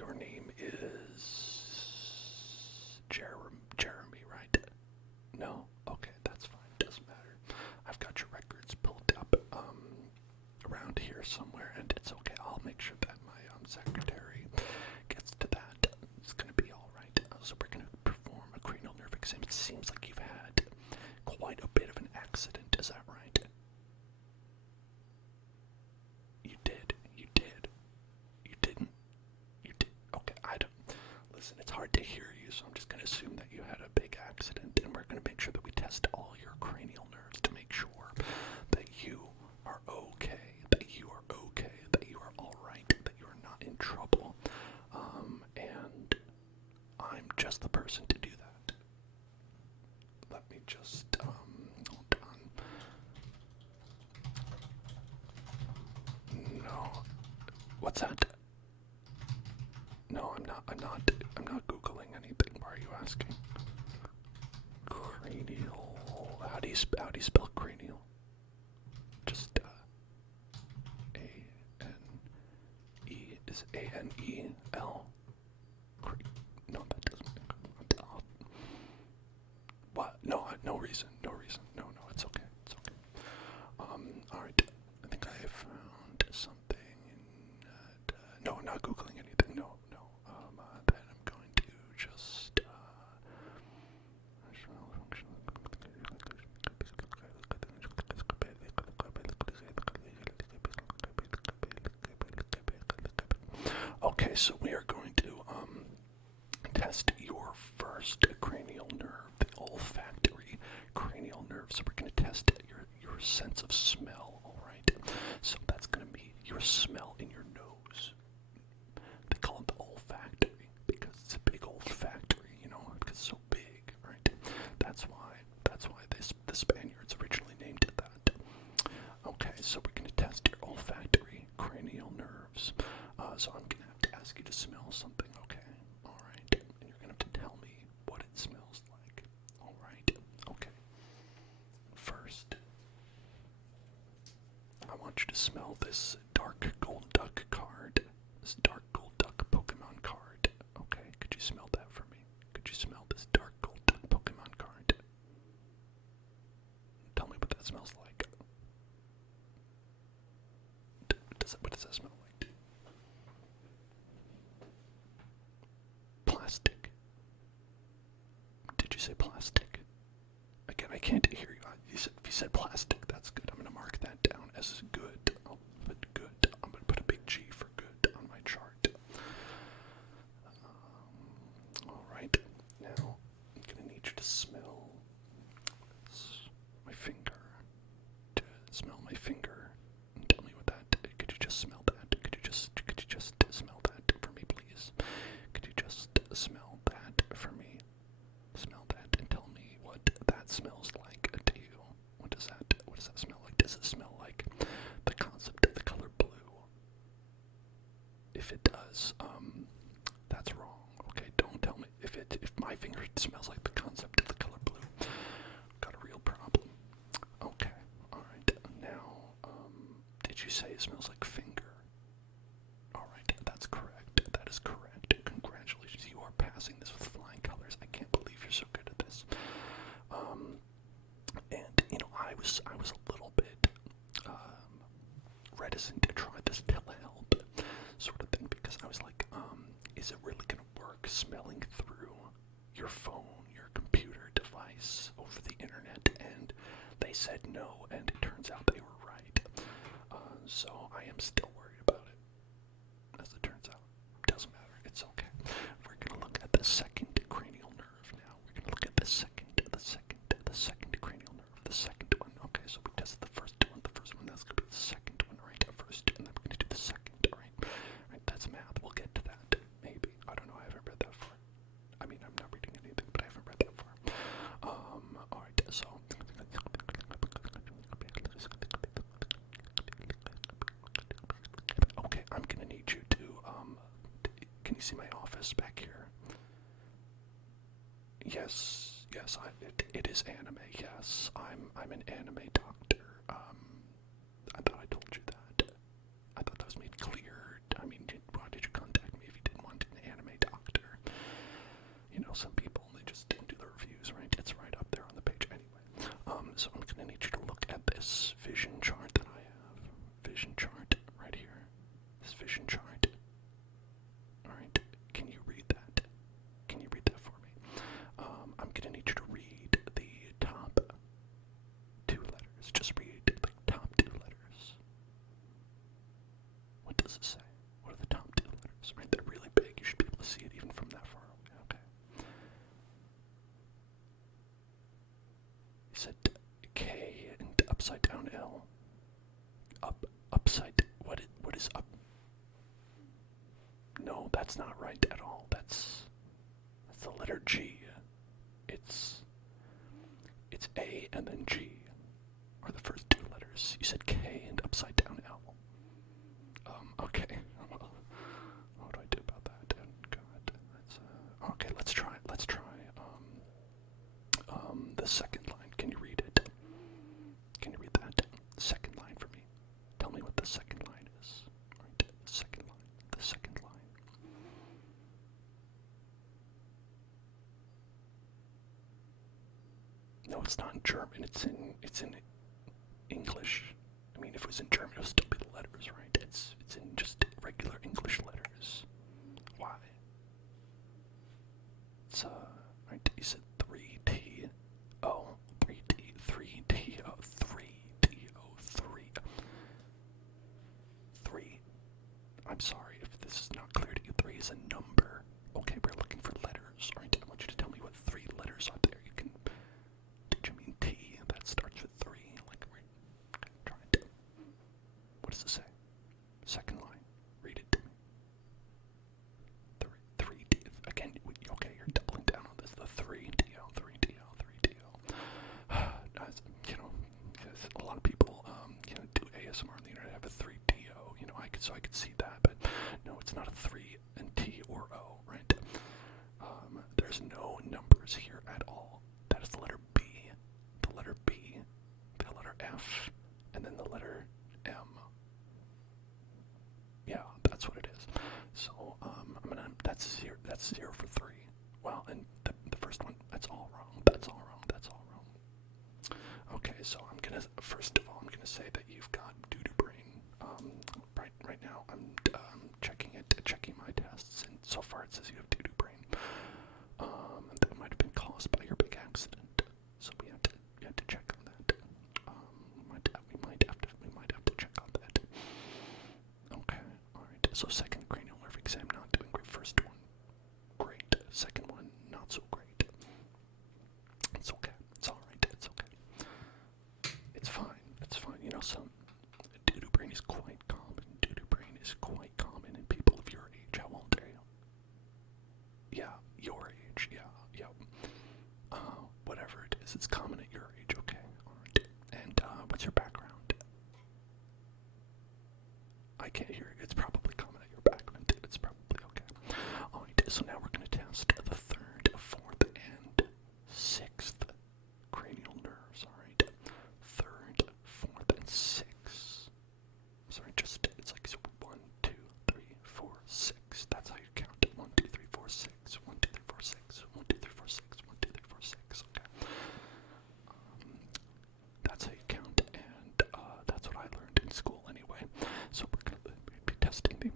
your name is Jeremy, right? No? Okay, that's fine. Doesn't matter. I've got your records pulled up around here somewhere, and it's okay. I'll make sure that my secretary gets to that. It's going to be all right. So we're going to perform a cranial nerve exam. It seems like you've had quite a bit of an accident. Is that right? You did. You did. You didn't. You did. Okay, I don't. Listen, it's hard to hear you, so I'm just going to assume that you had a big accident, and we're going to make sure that we test all your cranial nerves to make sure that you are okay, that you are okay, that you are all right, that you are not in trouble. And I'm just the person to do that. Let me just, hold on. No. What's that? No, I'm not Googling anything. Why are you asking? Cranial. How do you spell cranial? Just, A-N-E. Is A-N-E-L? No, that doesn't. What? No, no reason. No, it's okay. It's okay. Alright. I think I found something. No, I'm not Googling anything. No. Then I'm going to just, okay, so we are going to, test your first cranial nerve, the olfactory cranial nerve. So we're going to test your sense of smell, alright? So that's going to be your smell in your nose. They call it the olfactory because it's a big old factory, because it's so big, right? That's why the Spaniards originally named it that. Okay, so we're going to test your olfactory cranial nerves. So I'm going to have to ask you to smell something, okay? Alright, and you're going to have to tell me what it smells like. Alright, okay. First, I want you to smell this dark gold duck card. This dark gold duck Pokemon card. Okay, could you smell that for me? Could you smell this dark gold duck Pokemon card? Tell me what that smells like. What does that smell like? Plastic. Did you say plastic? Again, I can't hear you. If you said plastic, that's good. I'm going to mark that down as good. I'll put good. I'm going to put a big G for good on my chart. Alright. Now, I'm going to need you to smell my finger. To smell my finger. And tell me what that. Could you just smell that? Could you just smell that for me, please? Could you just smell that for me? Smell that and tell me what that smells like to you. What does that smell like? Does it smell like the concept of the color blue? If it does, that's wrong. Okay, don't tell me if my finger smells like the concept of the color blue. Got a real problem. Okay, alright. Now, did you say it smells like finger? Alright, that's correct. That is correct. Congratulations, you are passing this with flying colors. I can't believe you're so good at this. And I was a little bit reticent to try this telehealth sort of thing because I was like, is it really gonna work smelling through your phone, your computer device over the internet? And they said no, and it turns out they were right. So I am still worried about it. As it turns out, doesn't matter. It's okay. We're gonna look at the second cranial nerve now. We're gonna look at the second cranial nerve. The second one. Okay, so we tested the first one. That's gonna be the second one, right? First, and then we're gonna do the second. All right. Right. That's math. We'll get to that. Maybe. I don't know. I haven't read that far. I mean, I'm not reading anything, but I haven't read that far. All right. So. Okay, I'm gonna need you to. Can you see my office back here? Yes. It is anime. Yes, I'm an anime doctor. I thought I told you that. I thought that was made clear. I mean, why did you contact me if you didn't want an upside down L. Upside. What is up? No, that's not right at all. That's the letter G. It's A and then G are the first two letters. You said K and upside down L. Okay. Well, what do I do about that? God, okay. Let's try. The second line. Can you read it? Can you read that? Second line for me. Tell me what the second line is. Right. The second line. The second line. No, it's not in German. It's in English. I mean, if it was in German, it would still be the letters, right? It's in just regular English letters. Why? It's right. You said 3T. Oh, 3T, 3T, oh, 3T, oh, 3. I'm sorry if this is not clear to you. 3 is a number. Okay, we're looking for letters. Alright, I want you to tell me what 3 letters are there. You can. Did you mean T? That starts with 3. Like, right. Try it. What does it say? Second line. Read it to me. 3D. Again, okay, you're doubling down on this. The 3DO, 3DO, 3DO. You know, because a lot of people, do ASMR on the internet have a 3DO. You know, I could see that, but no, it's not a 3 and T or O, right? There's no numbers here at all. That is the letter B, the letter B, the letter F, and then the letter M. Yeah, that's what it is. So, that's zero for 3. Well, and the first one, that's all wrong. That's all wrong. That's all wrong. Okay, so first of all, I'm gonna say that you've got doo-doo brain. Right now, I'm checking my tests, and so far it says you have doo-doo brain. That might have been caused by your big accident. So we have to check on that. We might have to check on that. Okay, alright. So second cranial nerve exam, not doing great. First one, great. Second one, not so great. It's okay. It's alright. It's okay. It's fine. It's fine. You know, some doo-doo brain is quite common. Doo-doo brain is quite common in people of your age. How old are you? Yeah, your age. Yeah. Whatever it is, it's common at your age. Okay. Alright. And what's your background? I can't hear you. It's probably common at your background. It's probably okay. Alright, so now we're going to test the 3rd, 4th, and 6th cranial nerves. Alright. 3rd, 4th, and 6th. Sorry, it's like 1, 2, 3, 4, 6. That's how you count. 1, 2, 3, 4, 6. 1, 2, 3, 4, 6. 1, 2, 3, 4, 6. 1, 2, 3, 4, 6. Okay. That's how you count, and that's what I learned in school anyway. So we're going to be testing the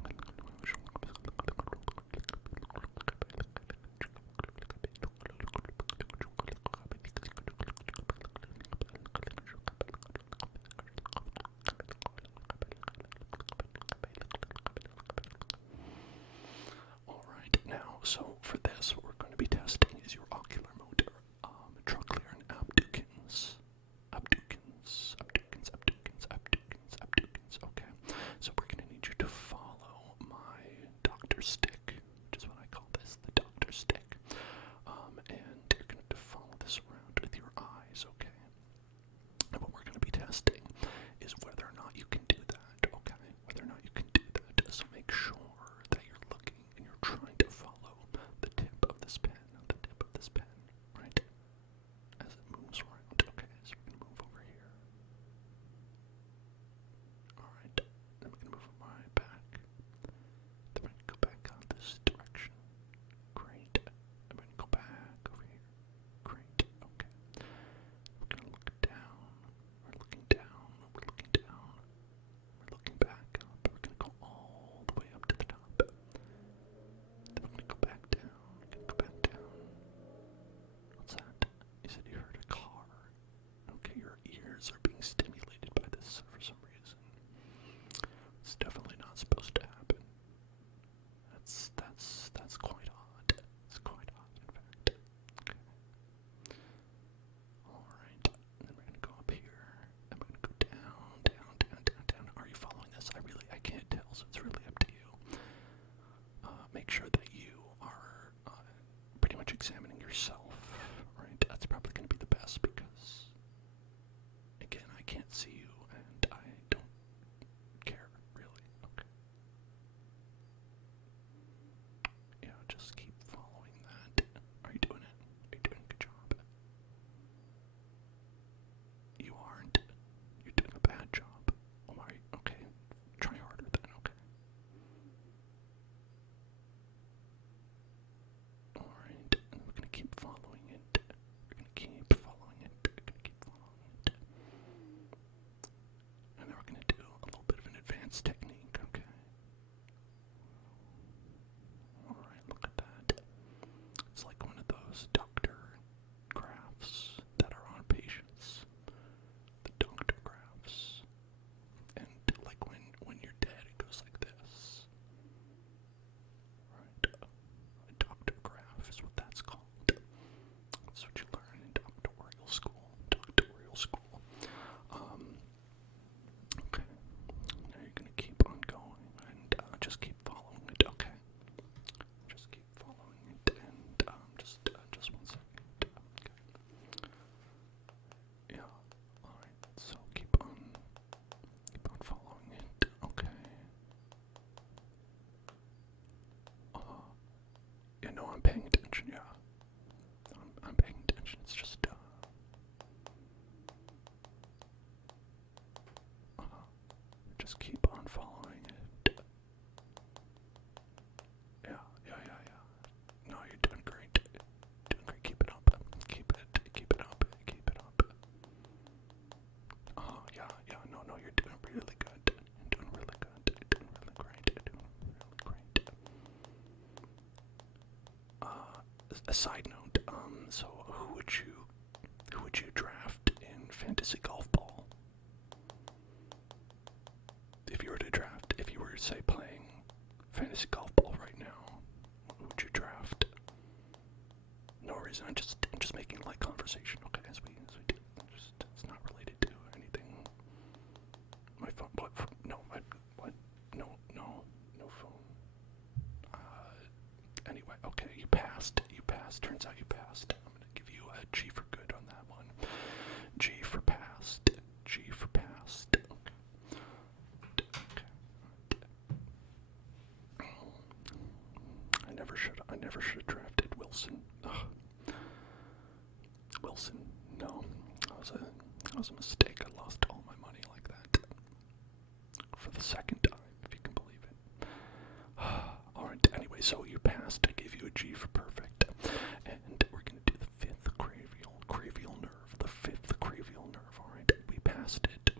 a side note, so who would you draft in fantasy golf ball? If you were say playing fantasy golf ball right now, who would you draft? No reason, I'm just making light conversation, okay, as we do. It's not related to anything. My phone, what? No, no phone. Anyway, okay, you passed. Turns out you passed. I'm gonna give you a G for good on that one. G for passed. I never should have drafted Wilson. Ugh. Wilson, no. That was a mistake. I lost all my money like that. For the second time, if you can believe it. Alright, anyway, so you passed. I gave you a G for perfect. And we're going to do the fifth cranial nerve. The fifth cranial nerve, alright? We passed it.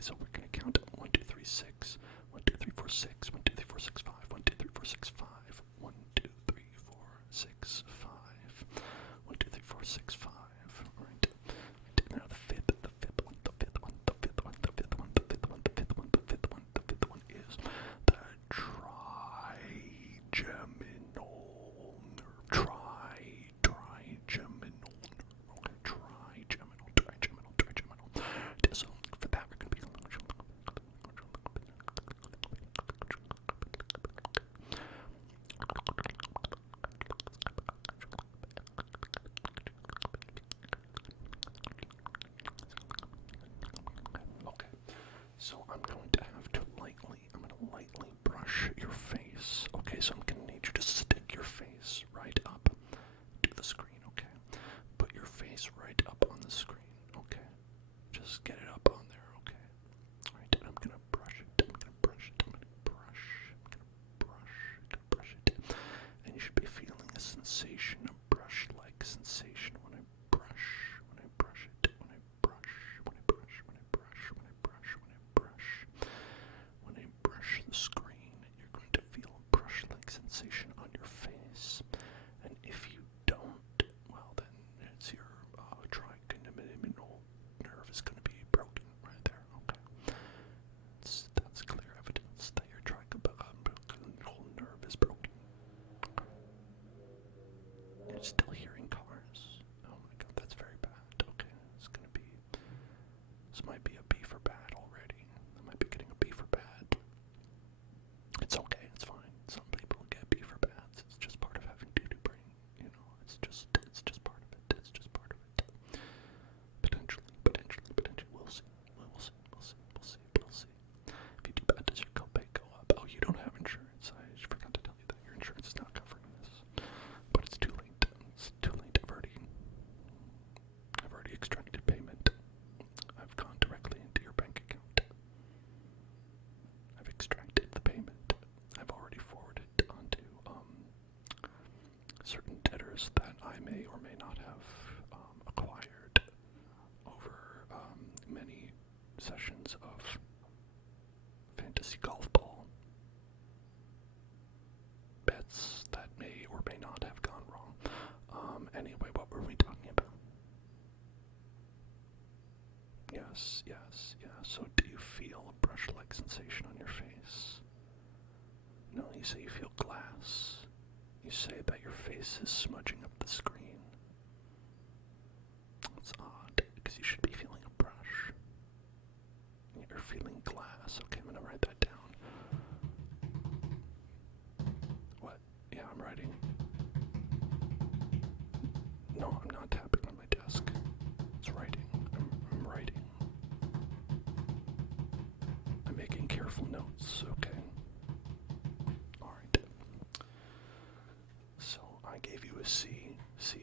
So we're going to count 1, 2, 3, 6. 1, 2, 3, 4, 6. 1, 2, 3, 4, 6, 5. 1, 2, 3, 4, 6, 5. 1, 2, 3, 4, 6, 5. 1, 2, 3, 4, 6, 5. Alright. Now the fifth one is the trigeminal nerve. Trigeminal nerve. Okay, trigeminal. So for that we're gonna be okay. So I'm going to have to lightly brush your face. Okay, so I'm gonna need you to stick your face right up to the screen, okay? Put your face right up on the screen, okay? Just get it up on there, okay? Alright, and I'm gonna brush it. I'm gonna brush it. And you should be feeling a sensation, a brush-like sensation when I brush it. When I brush the screen, you're going to feel a brush-like sensation on your face. And if you don't, well then it's your trigeminal nerve is going to be broken right there, okay? That's clear evidence that your trigeminal nerve is broken. You're still hearing cars. Oh my god, that's very bad. Okay, this might be a B for bad already. I might be getting a B for bad. It's okay, it's fine. Some people get B for bad. It's just part of having doo-doo brain. You know, it's just part of it. Potentially. We'll see. If you do bad, does your copay go up? Oh, you don't have insurance. I just forgot to tell you that your insurance is not covering this. But it's too late. I've already extracted payment. I've gone directly into your bank account. I've extracted the payment. I've already forwarded onto certain debtors that I may or may not have acquired over many sessions of fantasy golf ball bets that may or may not have gone wrong. Anyway, what were we talking about? Yes. So do you feel a brush-like sensation on your face? No, you say you feel glass. You say that your face is smudging up the screen. It's odd, because you should be feeling a brush. You're feeling glass. Okay, I'm gonna write that down. What? Yeah, I'm writing. No, I'm not tapping on my desk. It's writing. I'm writing. I'm making careful notes, okay? Alright. So I gave you a C. C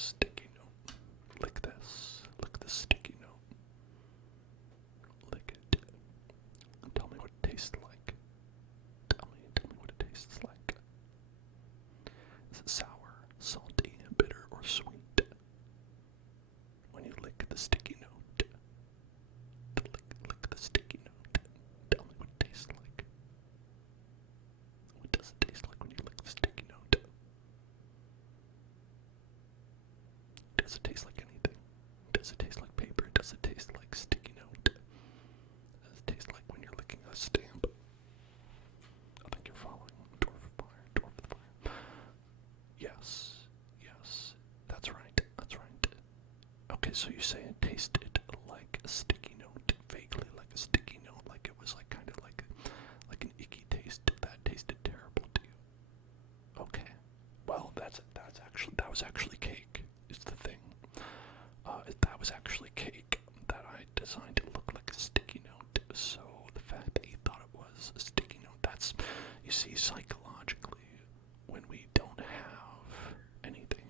sticky note. Lick this. Lick the sticky note. Lick it. Tell me what it tastes like. Tell me what it tastes like. Is it sour, salty, bitter, or sweet? When you lick the sticky note. Lick the sticky note. Tell me what it tastes like. What does it taste like when you lick the sticky note? Does it taste like anything? Does it taste like paper? Does it taste like sticky note? Does it taste like when you're licking a stamp? I think you're following. Door for fire, door for the fire. Yes, that's right. Okay, so you say it tasted like a sticky note, vaguely like a sticky note, like it was like kind of like an icky taste that tasted terrible to you. Okay, well that was actually cake. Is the thing. That was actually cake that I designed to look like a sticky note. So the fact that you thought it was a sticky note, that's, you see, psychologically, when we don't have anything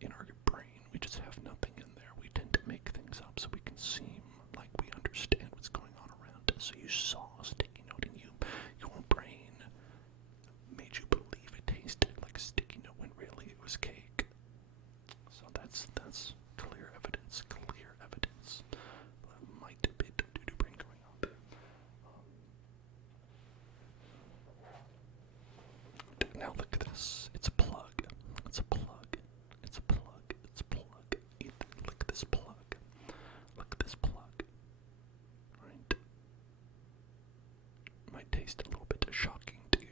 in our brain, we just have nothing in there. We tend to make things up so we can seem like we understand what's going on around us. So you saw a sticky note and your brain made you believe it tasted like a sticky note when really it was cake. So that's clear evidence. Might be doo-doo brain going on there. Now look at this. It's a plug. Look at this plug. Right? Might taste a little bit shocking to you.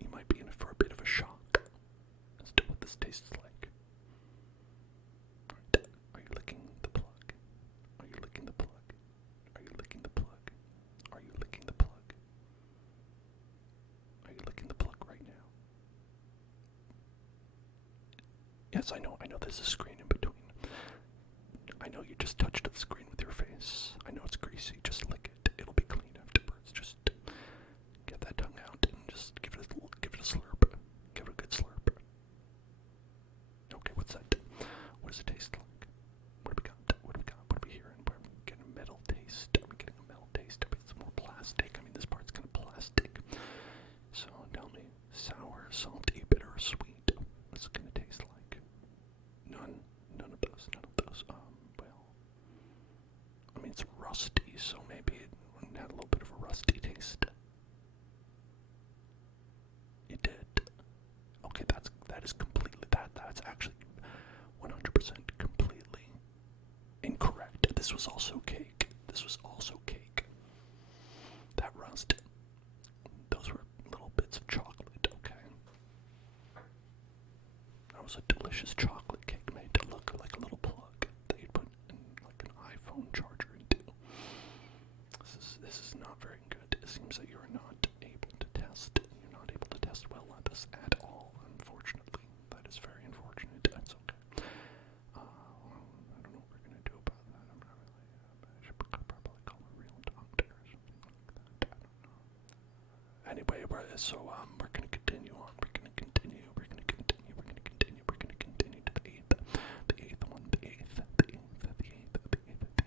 You might be in for a bit of a shock as to what this tastes like. Right? Are you licking the plug? Are you licking the plug? Are you licking the plug? Are you licking the plug? Are you licking the plug right now? Yes, I know there's a screen in between. I know you just touched the screen with your face. I know it's greasy, just lick it. It'll be clean afterwards. Just get that tongue out and just give it a slurp. Give it a good slurp. Okay, what's that? What does it taste like? What do we got? What are we hearing? We're getting a metal taste. Are we getting a metal taste? Are we some more plastic? I mean, this part's kind of plastic. So tell me, sour, salty, bitter, or sweet? What's it gonna taste like? None of those. Well, I mean, it's rusty, so maybe it had a little bit of a rusty taste. It did. Okay, that's actually 100% completely incorrect. This was also cake. That rust, those were little bits of chocolate, okay? That was a delicious chocolate cake made to look like a little plug that you'd put in like an iPhone charger into. This is not very good. It seems that you're not able to test. You're not able to test well at this at all, unfortunately. That is very unfortunate. That's okay. I don't know what we're gonna do about that. I should probably call a real doctor or something like that. I don't know. Anyway, we're gonna continue on. We're gonna continue to the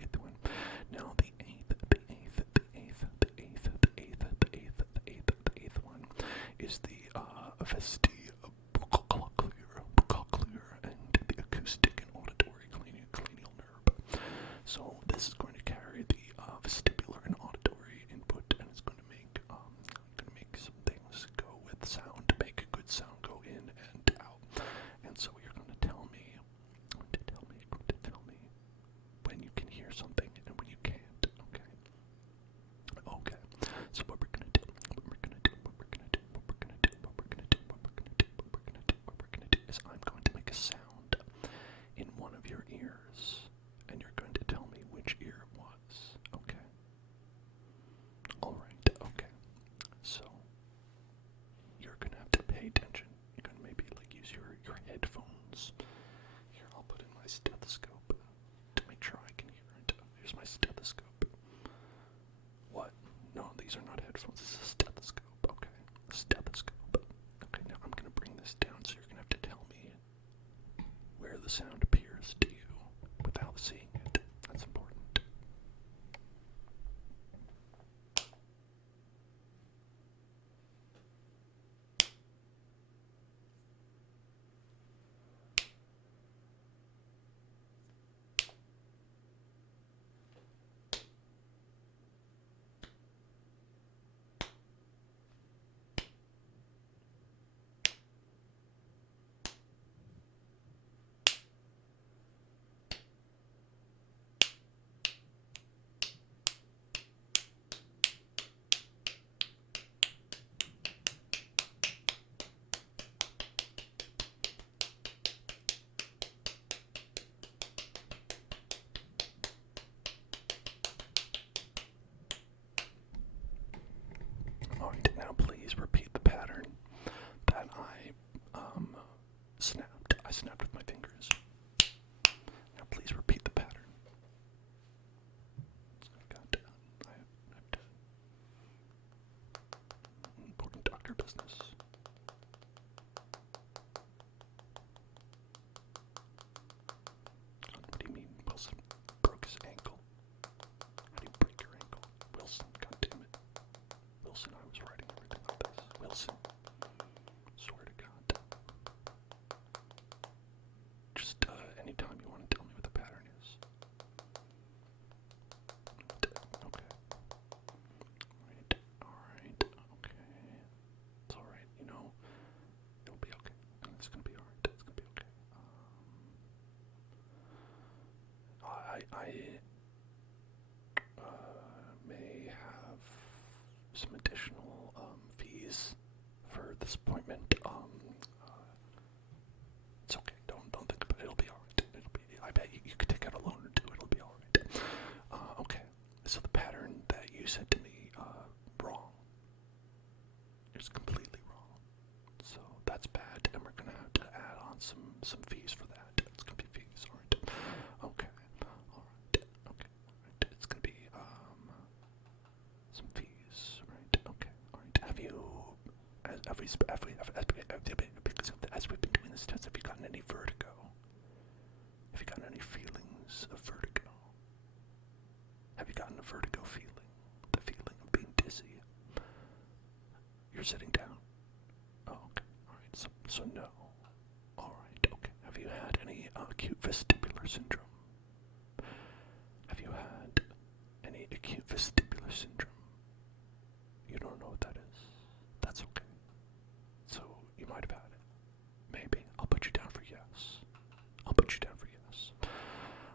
eighth one. Now the eighth one is the vestibular and the acoustic and auditory cranial nerve. So this is going to carry the vestibular and auditory input, and it's going to make some things go with sound, make a good sound go in and out. And so you're going to tell me when you can hear something and when you can't. Okay. So what we're gonna do is I'm going to make a sound in one of your ears, and you're going to tell me which ear it was. Okay. All right. Okay. So you're gonna have to pay attention. You're gonna maybe use your headphones. Here, I'll put in my stethoscope to make sure I can hear it. Here's my stethoscope. What? No, these are not headphones. This is a stethoscope. Okay. A stethoscope. Okay, now I'm gonna bring this down, so you're gonna have to tell me I may have some additional fees for this appointment. It's okay. Don't think about it. It'll be alright. I bet you could take out a loan or two. It'll be alright. Okay. So the pattern that you said to me, wrong. It's completely wrong. So that's bad, and we're gonna have to add on some fees for that. It's gonna be fees, alright? Okay. Alright. Okay. Alright. It's gonna be some fees, right? Okay. Alright. As we've been doing this test, have you gotten any vertigo? Have you gotten any feelings of vertigo? Have you gotten a vertigo feeling? The feeling of being dizzy? You're sitting down? Oh, okay. Alright, so no. Alright, okay. Have you had any acute vestibular syndrome? Have you had any acute vestibular syndrome? You don't know what that is? That's okay. So, you might have had it. Maybe. I'll put you down for yes. I'll put you down for yes.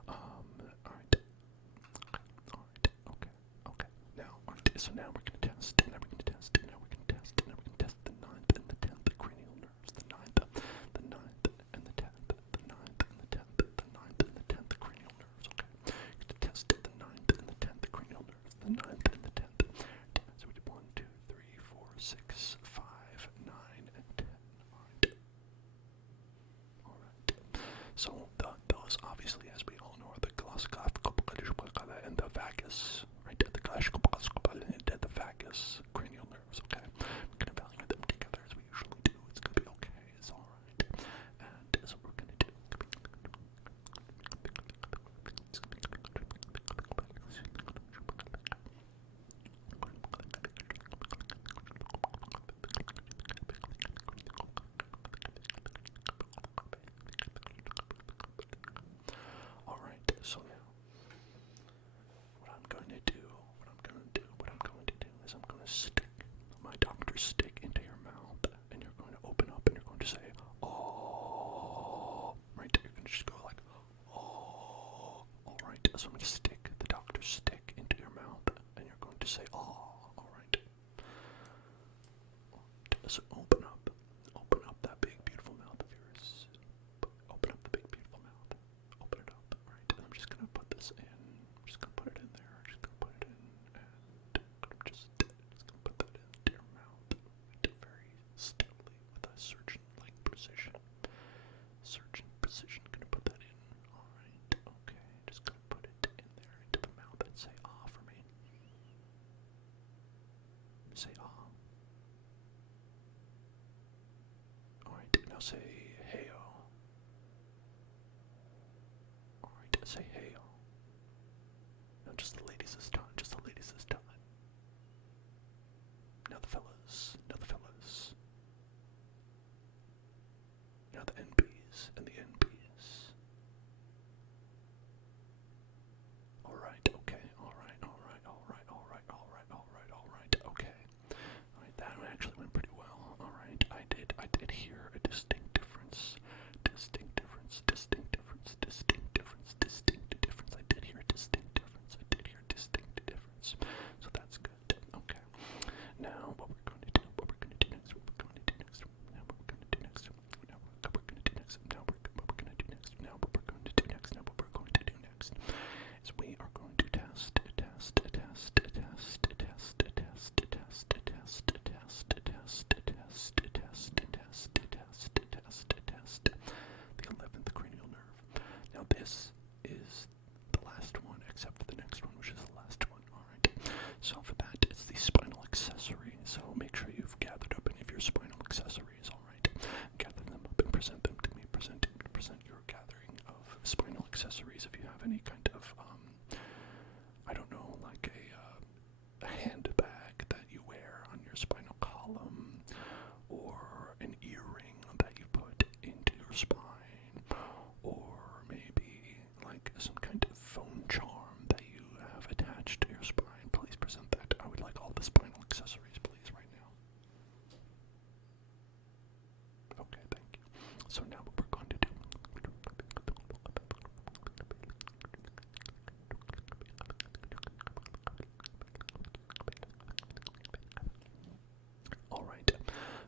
Alright. Alright. Okay. Now, so now we're gonna test. Now we're gonna test the 9th and the 10th cranial nerves. The 9th and the 10th. The 9th and the 10th. The 9th and the 10th cranial nerves. Okay. Gonna test the 9th and the 10th cranial nerves. The 9th and the 10th. So we did 1, 2, 3, 4, 6, 5, 9, and 10. Alright. So those obviously, as we all know, are the gloscal and the vagus, right? The gloscal and the vagus cranial nerves. Okay, we're gonna evaluate them together as we usually do. It's gonna be okay. It's all right. And that's what we're gonna do. Alright, so now what I'm going to do is I'm going to stick my doctor's stick into your mouth, and you're going to open up and you're going to say, oh, right? You're going to just go like, oh, alright. So I'm going to stick the doctor's stick into your mouth, and you're going to say, oh, alright. So open up that big, beautiful mouth of yours. Open up the big, beautiful mouth. Open it up, right? And I'm just gonna put this in. I'm just gonna put it in there. Just gonna put it in, and I'm just gonna put that into your mouth, right? Very steadily with a surgeon-like precision. Gonna put that in. All right. Okay. Just gonna put it in there into the mouth and say ah for me. Say ah. Alright, now say heyo. Alright, say heyo. Now just the ladies this time, Now the fellas. Now the NBs and the NBs. Alright, okay, alright, okay. Alright, that actually went pretty well. Alright, I did hear a distinct difference. Distinct difference.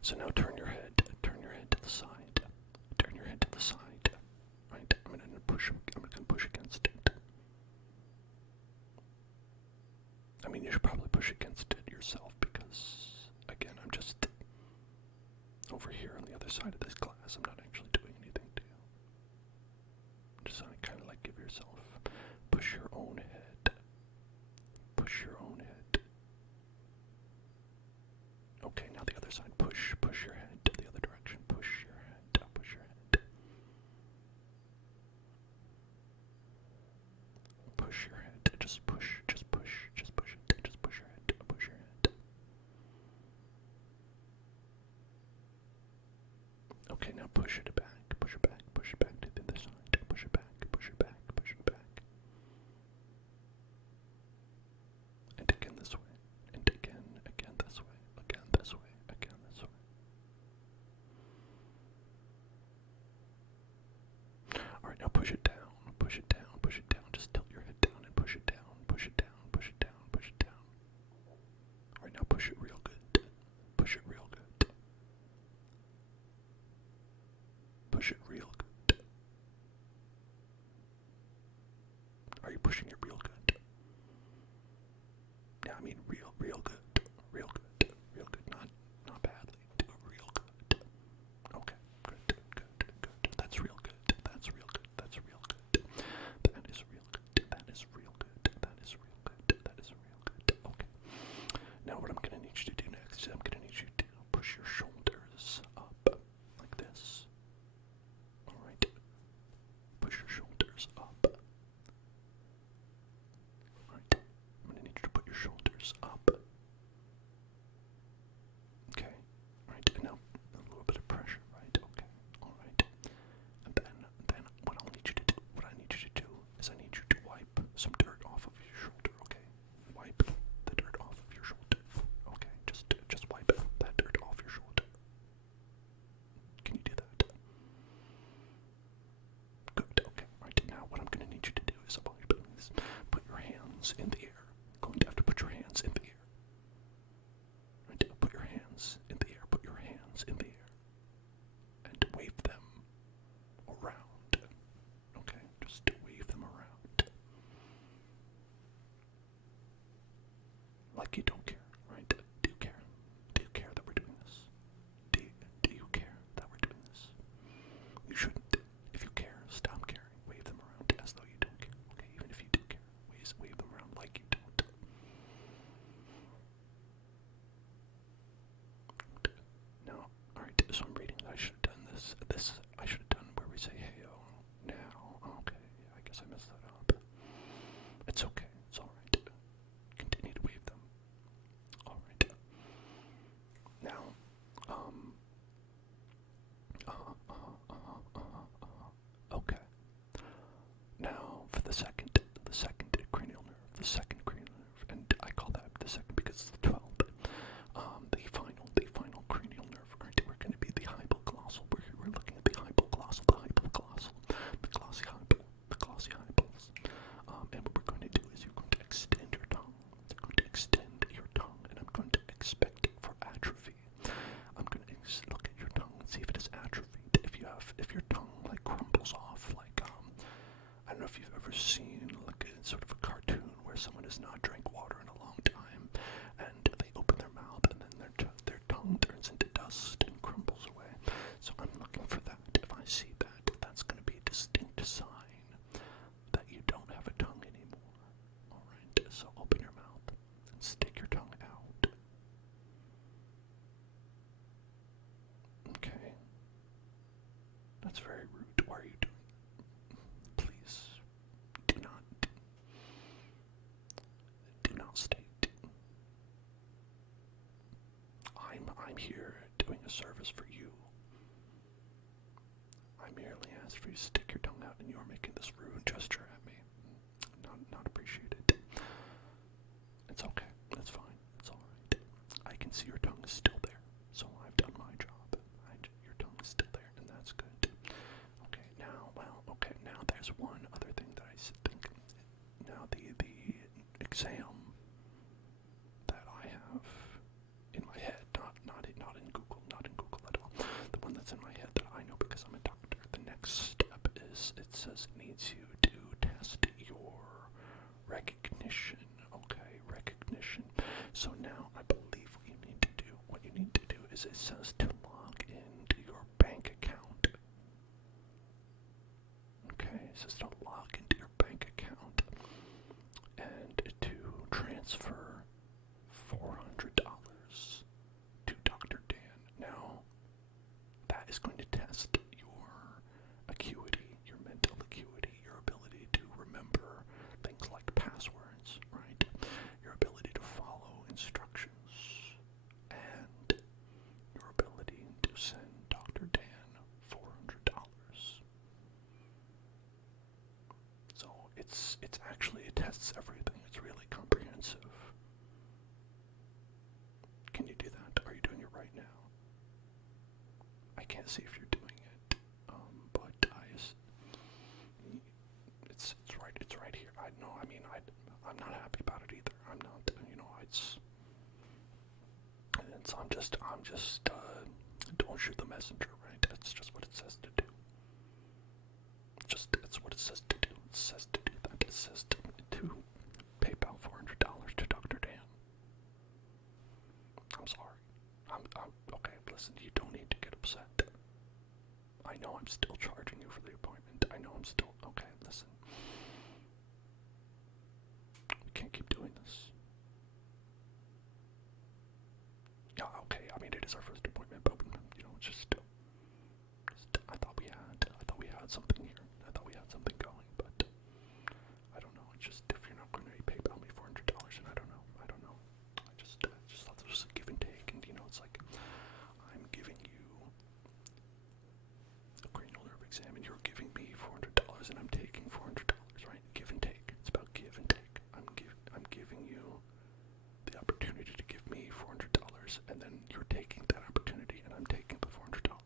So now turn your head to the side. Turn your head to the side. Right, I'm gonna push against it. I mean, you should probably push against it yourself because, again, I'm just over here on the other side of this glass. I'm not actually doing anything to you. Just kind of like give yourself, push your own head. Push your own head. Okay, now the other side. Push your head to the other direction. Push your head. Push your head. Push your head. Just push it. Just push your head. Push your head. Okay, now push it back. Push it back to the other side. Push it back. And again this way. And again this way. Again this way. Alright, now push it down. Just tilt your head down and push it down. Alright, now push it real good. Push it real good. Are you pushing it real good? Yeah, I mean real good. Not badly. Do it real good. Okay, good. That's real good. That is real good. Okay. Now what I'm going to need you to do next is I'm going to need you to push your shoulders up like this. Alright. Push your shoulders up. Alright. I'm going to need you to put your shoulders up. Okay. Alright. And now a little bit of pressure, right? Okay. Alright. And then what I need you to do is I need you to wipe some dirt off of your shoulder, okay? Wipe the dirt off of your shoulder. Okay, just wipe that dirt off your shoulder. Can you do that? Good, okay. Right, now what I'm going to need you to do is while you're doing this, put your hands in the air. You're going to have to put your hands in the air. Right, put your hands in the air. And wave them around. Okay, just wave them around. Like you don't care, right? Do you care? Do you care that we're doing this? Do you care that we're doing this? You shouldn't. If you care, stop caring. Wave them around as though you don't care. Okay, even if you do care, wave them around like you don't. Now, alright, so I'm reading. I should have done this. I should have done where we say hey-o. Now, okay, I guess I messed that up. It's okay. It's alright. Continue to wave them. Alright. Now, okay. Now, for the second cranial nerve, and I call that the second because it's the 12th. The final cranial nerve. Alright, we're going to be the hypoglossal. We're looking at the hypoglossal, the glossy hypals. And what we're going to do is you're going to extend your tongue. And I'm going to expect it for atrophy. I'm going to look at your tongue and see if it is atrophied. If your tongue like crumbles off, like I don't know if you've ever seen like a sort of a cartoon where someone has not drank water in a long time, and they open their mouth and then their tongue turns into dust and crumbles away. So I'm looking for that. If I see that, that's going to be a distinct sign that you don't have a tongue anymore. Alright, so open your mouth and stick your tongue out. Okay. That's very rude. Why are you doing it? Please, do not state. I'm here doing a service for you. I merely asked for you to stick your tongue out and you're making this rude gesture at me. Not appreciated. It's okay. That's fine. It's alright. I can see your tongue is still there. So I've done my job. Your tongue is still there, and that's good. Okay, now there's one other thing that I think. Now the exam that I have in my head, not in next step is it says it needs you to test your recognition. Okay, recognition. So now I believe what you need to do is it says to log into your bank account. Okay, it says to log into your bank account and to transfer $400 to Dr. Dan. Now, that is going to test your acuity, your mental acuity, your ability to remember things like passwords, right? Your ability to follow instructions, and your ability to send Dr. Dan $400. So it's actually, it tests everything. It's really comprehensive. Can you do that? Are you doing it right now? I can't see if you're doing it, but it's right here. I'm not happy about it either. I'm not, I'm just, don't shoot the messenger, right? That's just what it says to do. It's what it says to do. It says to do that. It says to PayPal $400 to Dr. Dan. I'm sorry. Okay, listen, you don't need to get upset. I know I'm still charging you for the appointment. I know I'm still, okay, listen. We can't keep doing this. Yeah, okay, it is our first appointment, but, I thought we had something here. I thought we had something going, but I don't know. It's just, if you're not going to PayPal me $400, and I don't know. I just thought this was a give and take, and, it's like, I'm giving you a cranial nerve exam, and you're giving me $400, and I'm taking $400, right? Give and take. It's about give and take. I'm giving you the opportunity to give me $400, and then you're taking that opportunity, and I'm taking the $400.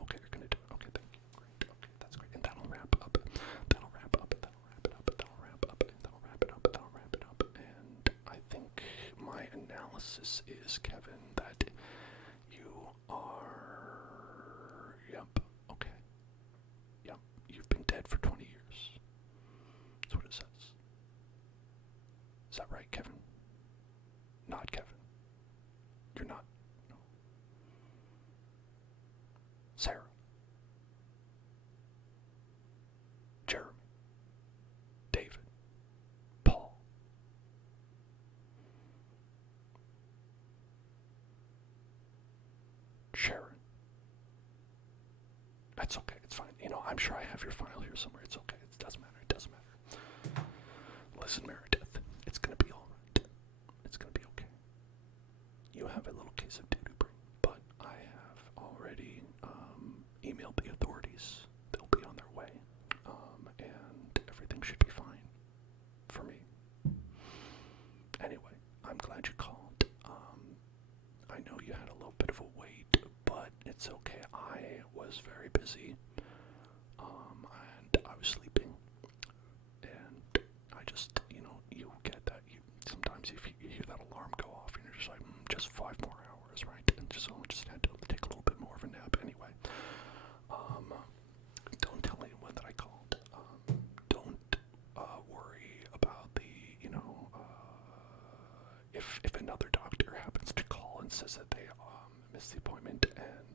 Okay, you're gonna do it. Okay, thank you. Great. Okay, that's great. And that'll wrap up. And I think my analysis is, Kevin, that you are... Yep. Okay. Yep. You've been dead for 20 years. That's what it says. Is that right, Kevin? Not Kevin. You're not. No. Sarah. Jeremy. David. Paul. Sharon. That's okay. It's fine. I'm sure I have your file here somewhere. It's okay. It doesn't matter. Listen, Meredith. It's gonna be alright. It's gonna be okay. You have a little case of doo-doo brain, but I have already emailed the authorities. They'll be on their way, and everything should be fine for me. Anyway, I'm glad you called. I know you had a little bit of a wait, but it's okay. I was very busy, and I was sleeping, and I just, you get that. Sometimes if you hear that alarm go off, and you're just like, just 5 more hours, right? And so I just had to take a little bit more of a nap anyway. Don't tell anyone that I called. Don't worry about the, if another doctor happens to call and says that they missed the appointment and